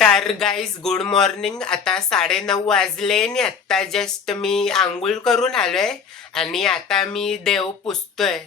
तर guys good morning. आता 9:30 वाजले आणि आता जस्ट मी आंघोळ करून आलोय आणि आता मी देव पुजतोय.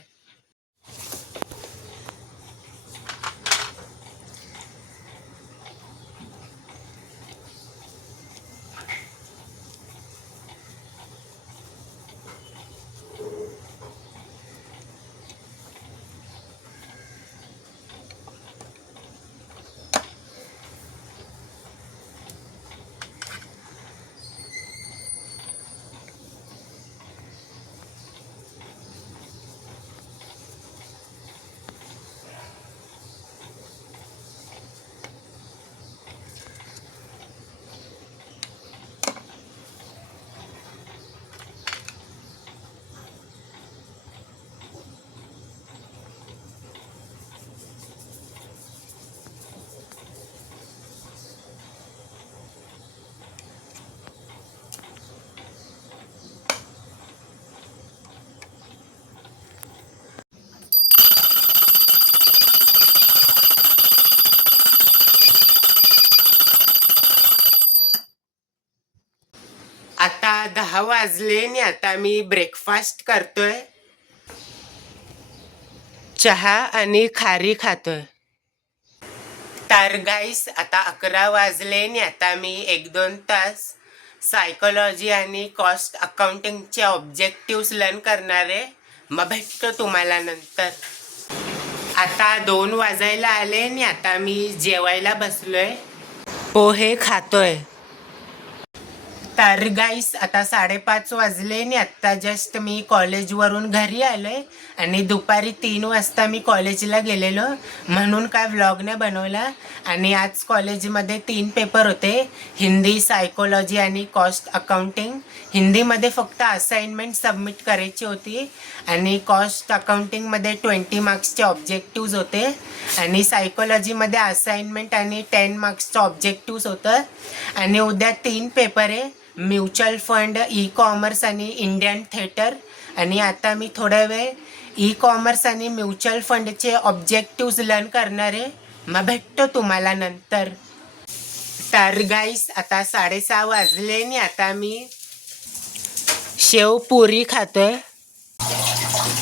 आता 10 वाजले आणि आता मी ब्रेकफास्ट करतोय. चहा आणि खारी खातोय. तर गाईस आता 11 वाजले आणि आता मी 1-2 तास सायकोलॉजी आणि कॉस्ट अकाउंटिंगचे ऑब्जेक्टिव्स लर्न करणार आहे. मग भेटतो तुम्हाला नंतर. आता 2 वाजायला आले आणि आता मी जेवायला बसलोय. पोहे खातोय. तर गाईस आता 5:30 वाजले आणि आत्ता जस्ट मी कॉलेजवरून घरी आलोय आणि दुपारी 3 वाजता मी कॉलेजला गेलेलो म्हणून काय व्लॉग नाही बनवला. आणि आज कॉलेजमध्ये 3 पेपर होते, हिंदी, सायकोलॉजी आणि कॉस्ट अकाउंटिंग. हिंदीमध्ये फक्त असाइनमेंट सबमिट करायची होती आणि कॉस्ट अकाउंटिंगमध्ये 20 मार्क्सचे ऑब्जेक्टिव्ज होते आणि सायकोलॉजीमध्ये असाइनमेंट आणि 10 मार्क्सचं ऑब्जेक्टिव्ज होतं. आणि उद्या 3 पेपर आहे, म्युच्युअल फंड, ई कॉमर्स आणि इंडियन थिएटर. आणि आता मी थोडा वेळ ई कॉमर्स आणि म्युच्युअल फंडचे ऑब्जेक्टिव्स लर्न करणार आहे. मग भेटतो तुम्हाला नंतर. तर गाईस आता 6:30 वाजले आणि आता मी शेवपुरी खातोय.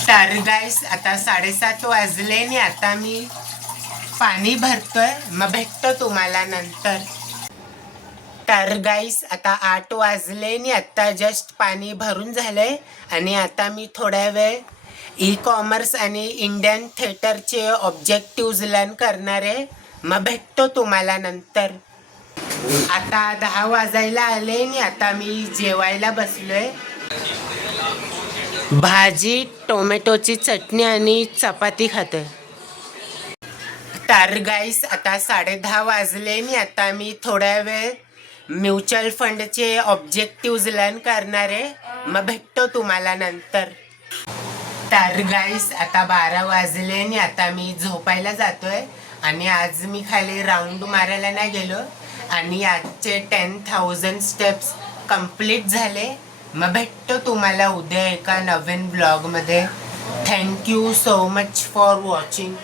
तर गाईस आता 7:30 वाजले आणि आता मी पाणी भरतोय. मग भेटतो तुम्हाला नंतर. तर गाईस आता 8 वाजले आणि आता जस्ट पाणी भरून झालंय आणि आता मी थोड्या वेळ ई कॉमर्स आणि इंडियन थिएटरचे ऑब्जेक्टिव्ज लर्न करणार आहे. मग भेटतो तुम्हाला नंतर. आता 10 वाजायला आले आणि आता मी जेवायला बसलोय. भाजी, टोमॅटोची चटणी आणि चपाती खातोय. तर गाईस आता 10:30 वाजले आणि आता मी थोड्या वेळ म्युच्युअल फंडचे ऑब्जेक्टिव्ज लर्न करणार आहे. मग भेटतो तुम्हाला नंतर. तर गाईस आता 12 वाजले आणि आता मी झोपायला जातोय आणि आज मी खाली राऊंड मारायला नाही गेलो आणि आजचे 10,000 स्टेप्स कंप्लीट झाले. मग भेटतो तुम्हाला उद्या एका नवीन ब्लॉगमध्ये. Thank you so much for watching.